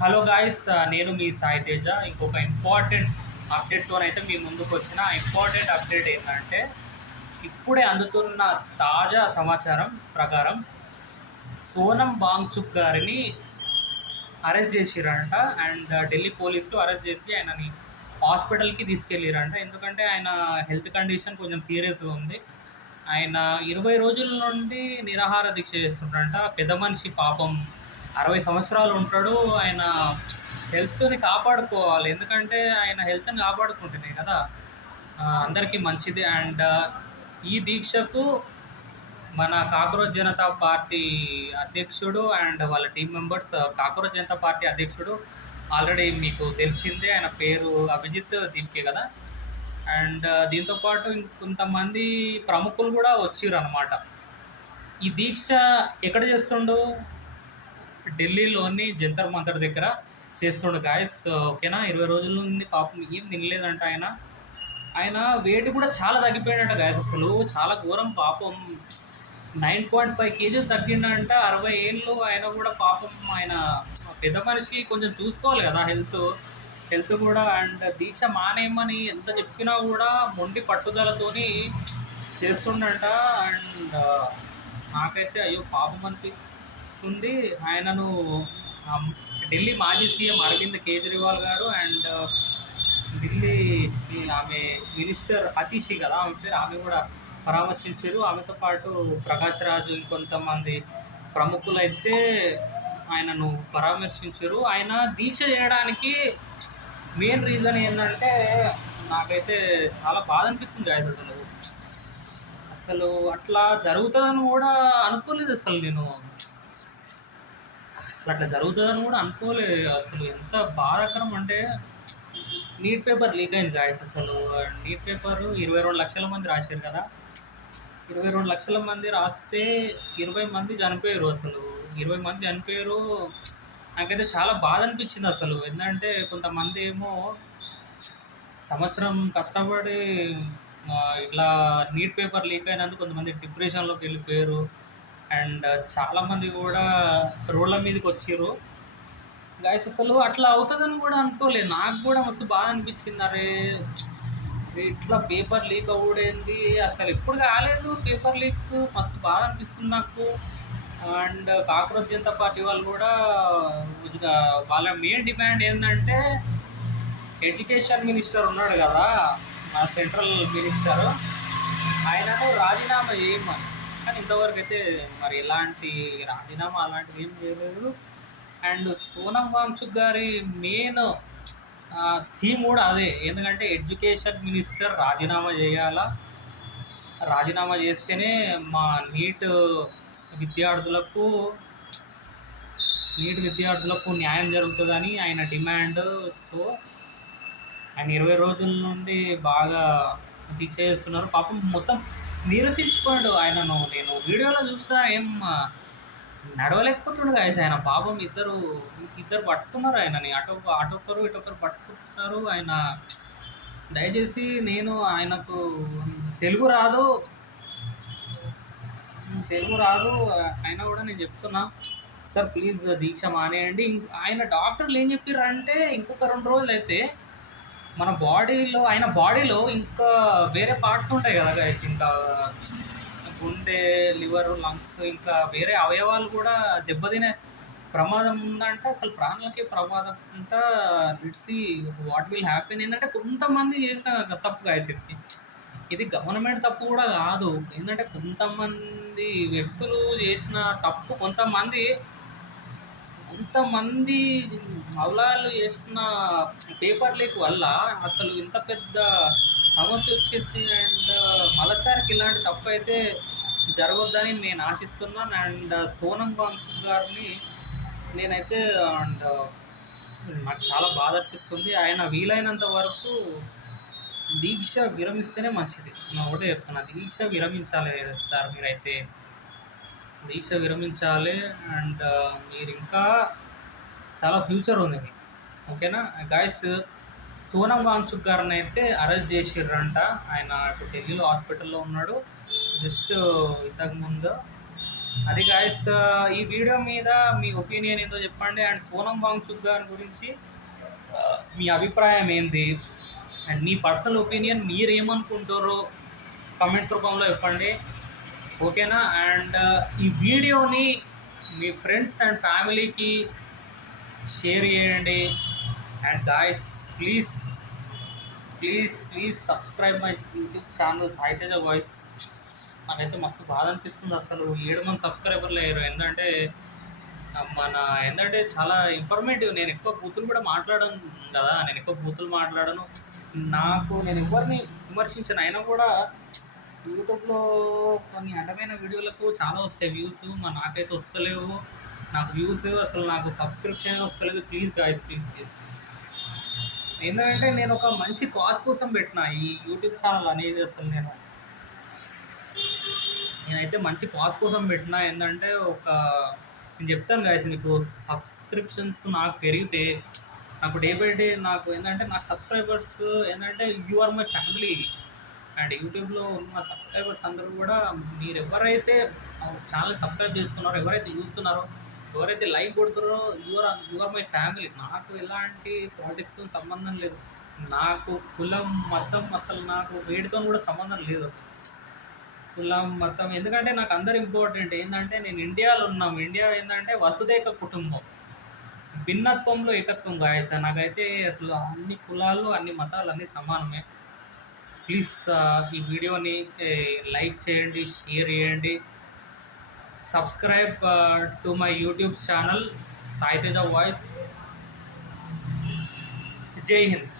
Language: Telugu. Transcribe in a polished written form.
హలో గాయ్స్, నేను మీ సాయి తేజ. ఇంకొక ఇంపార్టెంట్ అప్డేట్తోనైతే మీ ముందుకు వచ్చిన. ఇంపార్టెంట్ అప్డేట్ ఏంటంటే, ఇప్పుడే అందుతున్న తాజా సమాచారం ప్రకారం సోనం వాంగ్చుక్ గారిని అరెస్ట్ చేసిరంట. అండ్ ఢిల్లీ పోలీసులు అరెస్ట్ చేసి ఆయనని హాస్పిటల్కి తీసుకెళ్ళిరంట. ఎందుకంటే ఆయన హెల్త్ కండిషన్ కొంచెం సీరియస్గా ఉంది. ఆయన 20 రోజుల నుండి నిరాహార దీక్ష చేస్తుండంట. పెద్ద మనిషి పాపం 60 సంవత్సరాలు ఉంటాడు. ఆయన హెల్త్ని కాపాడుకోవాలి. ఎందుకంటే ఆయన హెల్త్ని కాపాడుకుంటేనే కదా అందరికీ మంచిది. అండ్ ఈ దీక్షకు మన కాక్రోచ్ జనతా పార్టీ అధ్యక్షుడు అండ్ వాళ్ళ team members, cockroach Janata party అధ్యక్షుడు ఆల్రెడీ మీకు తెలిసిందే, ఆయన పేరు అభిజిత్ దీప్కే కదా. అండ్ దీంతో పాటు ఇంకొంతమంది ప్రముఖులు కూడా వచ్చిర్రు అనమాట. ఈ దీక్ష ఎక్కడ చేస్తుండు? ఢిల్లీలోని జంతర్ మంతర్ దగ్గర చేస్తుండు గాయస్. ఓకేనా, 20 రోజుల నుండి పాపం ఏం తినలేదంట ఆయన. ఆయన వెయిట్ కూడా చాలా తగ్గిపోయాడంట గాయస్. అసలు చాలా ఘోరం పాపం. 9.5 కేజీలు తగ్గిండంట. 60 ఏళ్ళు ఆయన కూడా పాపం. ఆయన పెద్ద మనిషి, కొంచెం చూసుకోవాలి కదా హెల్త్ కూడా. అండ్ దీక్ష మానేయమని ఎంత చెప్పినా కూడా మొండి పట్టుదలతోని చేస్తుండంట. అండ్ నాకైతే అయ్యో పాపం అనిపిస్తుంది. ఆయనను ఢిల్లీ మాజీ సీఎం అరవింద్ కేజ్రీవాల్ గారు అండ్ ఢిల్లీ ఆమె మినిస్టర్ అతిషి కదా ఆమె పేరు, ఆమె కూడా పరామర్శించారు. ఆమెతో పాటు ప్రకాష్ రాజు, ఇంకొంతమంది ప్రముఖులైతే ఆయనను పరామర్శించారు. ఆయన దీక్ష చేయడానికి మెయిన్ రీజన్ ఏంటంటే, నాకైతే చాలా బాధ అనిపిస్తుంది గాయస్. అసలు అట్లా జరుగుతుందని కూడా అనుకోలేదు. అసలు అట్లా జరుగుతుందని కూడా అనుకోలేదు. అసలు ఎంత బాధాకరం అంటే, నీట్ పేపర్ లీక్ అయింది గాయస్. అసలు నీట్ పేపర్ 22 లక్షల మంది రాశారు కదా. 22 లక్షల మంది రాస్తే 20 మంది చనిపోయారు. అసలు 20 మంది చనిపోయారు. నాకైతే చాలా బాధ అనిపించింది. అసలు ఏంటంటే, కొంతమంది ఏమో సంవత్సరం కష్టపడి ఇట్లా నీట్ పేపర్ లీక్ అయినందుకు కొంతమంది డిప్రెషన్లోకి వెళ్ళిపోయారు. అండ్ చాలామంది కూడా రోడ్ల మీదకి వచ్చారు గాయస్. అసలు అట్లా అవుతుందని కూడా అనుకోలేదు. నాకు కూడా మస్తు బాధ అనిపించింది. అరే ఇట్లా పేపర్ లీక్ అవ్వడేంది, అసలు ఎప్పుడు కాలేదు పేపర్ లీక్. మస్తు బాధ అనిపిస్తుంది నాకు. అండ్ కాక్రోచ్ జనతా పార్టీ వాళ్ళు కూడా వాళ్ళ మెయిన్ డిమాండ్ ఏంటంటే, ఎడ్యుకేషన్ మినిస్టర్ ఉన్నాడు కదా, మన సెంట్రల్ మినిస్టర్, ఆయనను రాజీనామా చేయమని. కానీ ఇంతవరకు అయితే మరి ఎలాంటి రాజీనామా అలాంటివి ఏం చేయలేదు. అండ్ సోనం వాంగ్చుక్ గారి మెయిన్ థీమ్ కూడా అదే. ఎందుకంటే ఎడ్యుకేషన్ మినిస్టర్ రాజీనామా చేయాలా, రాజీనామా చేస్తేనే మా నీట్ విద్యార్థులకు న్యాయం జరుగుతుందని ఆయన డిమాండ్. సో ఆయన 20 రోజుల నుండి బాగా దీక్ష చేస్తున్నారు. పాపం మొత్తం నీరసించిపోయాడు. ఆయనను నేను వీడియోలో చూసినా ఏం నడవలేకపోతుండు గాయస్. ఆయన పాపం ఇద్దరు పట్టుకున్నారు ఆయనని. అటొక్కరు ఇటొక్కరు పట్టుకుంటున్నారు. ఆయన దయచేసి, నేను ఆయనకు తెలుగు రాదు అయినా కూడా నేను చెప్తున్నా, సార్ ప్లీజ్ దీక్ష మానేయండి. ఆయన డాక్టర్లు ఏం చెప్పారంటే, ఇంకొక 2 రోజులు అయితే మన ఆయన బాడీలో ఇంకా వేరే పార్ట్స్ ఉంటాయి కదా గైస్. ఇంకా గుండె, లివర్, లంగ్స్, ఇంకా వేరే అవయవాలు కూడా దెబ్బతినే ప్రమాదం ఉందంట. అసలు ప్రాణాలకి ప్రమాదం అంట. Let's see what will happen. ఏంటంటే కొంతమంది చేసిన తప్పు గైస్. ఇది గవర్నమెంట్ తప్పు కూడా కాదు. ఏంటంటే కొంతమంది వ్యక్తులు చేసిన తప్పు. కొంతమంది మౌలాలు చేసిన పేపర్ లీక్ వల్ల అసలు ఇంత పెద్ద సమస్య వచ్చింది. అండ్ మరోసారికి ఇలాంటి తప్పు అయితే జరగొద్దని నేను ఆశిస్తున్నాను. అండ్ సోనం వాంగ్చుక్ గారిని నేనైతే అండ్ నాకు చాలా బాధ అనిపిస్తుంది. ఆయన వీలైనంత వరకు దీక్ష విరమిస్తేనే మంచిది. నేను ఒకటే చెప్తున్నా, దీక్ష విరమించాలి సార్. మీరైతే దీక్ష విరమించాలి. అండ్ మీరు ఇంకా చాలా ఫ్యూచర్ ఉంది మీకు. ఓకేనా గాయస్, సోనం వాంగ్చుక్ గారిని అయితే అరెస్ట్ చేసిర్రంట. ఆయన ఇప్పుడు ఢిల్లీలో హాస్పిటల్లో ఉన్నాడు. జస్ట్ ఇంతకుముందు అది గాయస్, ఈ వీడియో మీద మీ ఒపీనియన్ ఏందో చెప్పండి. అండ్ సోనం వాంగ్చుక్ గారి గురించి మీ అభిప్రాయం ఏంది, అండ్ మీ పర్సనల్ ఒపీనియన్ మీరేమనుకుంటారో కమెంట్స్ రూపంలో చెప్పండి, ఓకేనా? అండ్ ఈ వీడియోని మీ ఫ్రెండ్స్ అండ్ ఫ్యామిలీకి షేర్ చేయండి. And guys, please please please subscribe my YouTube channel Saiteja voice. నాకైతే మస్తు బాధ అనిపిస్తుంది, అసలు 7 మంది సబ్స్క్రైబర్లు అయ్యారు. ఏంటంటే ఏంటంటే చాలా ఇన్ఫర్మేటివ్. నేను ఎక్కువ బూతులు కూడా మాట్లాడను కదా, నేను ఎక్కువ బూతులు మాట్లాడను. నేను ఎవరిని విమర్శించను, అయినా కూడా యూట్యూబ్లో కొన్ని అడ్డమైన వీడియోలకు చాలా వస్తాయి వ్యూస్, నాకైతే వస్తలేవు. నాకు వ్యూస్ అసలు, నాకు సబ్స్క్రిప్షన్ వస్తలేదు. Please guys, please please. ఏంటంటే నేను ఒక మంచి కాజ్ కోసం పెట్టిన ఈ యూట్యూబ్ ఛానల్ అనేది. అసలు నేనైతే మంచి కాజ్ కోసం పెట్టిన. ఏంటంటే నేను చెప్తాను గాయస్, మీకు సబ్స్క్రిప్షన్స్ నాకు పెరిగితే నాకు డే బై డే నాకు ఏంటంటే నాకు సబ్స్క్రైబర్స్ ఏంటంటే you are my family. And యూట్యూబ్లో ఉన్న సబ్స్క్రైబర్స్ అందరూ కూడా, మీరు ఎవరైతే ఛానల్ సబ్స్క్రైబ్ చేసుకున్నారో, ఎవరైతే చూస్తున్నారో, ఎవరైతే లైక్ కొడుతున్నారో, యు ఆర్ మై ఫ్యామిలీ. నాకు ఎలాంటి పాలిటిక్స్తో సంబంధం లేదు, నాకు కులం మతం అసలు నాకు వేడితో కూడా సంబంధం లేదు అసలు. కులం మతం ఎందుకంటే నాకు అందరు ఇంపార్టెంట్. ఏంటంటే నేను ఇండియాలో ఉన్నాం, ఇండియా ఏంటంటే వసుదైక కుటుంబం, భిన్నత్వంలో ఏకత్వం గాయస్. నాకైతే అసలు అన్ని కులాలు అన్ని మతాలు అన్నీ సమానమే. ప్లీజ్ ఈ వీడియోని లైక్ చేయండి, షేర్ చేయండి, subscribe to my YouTube channel Saiteja voice. జై హింద్.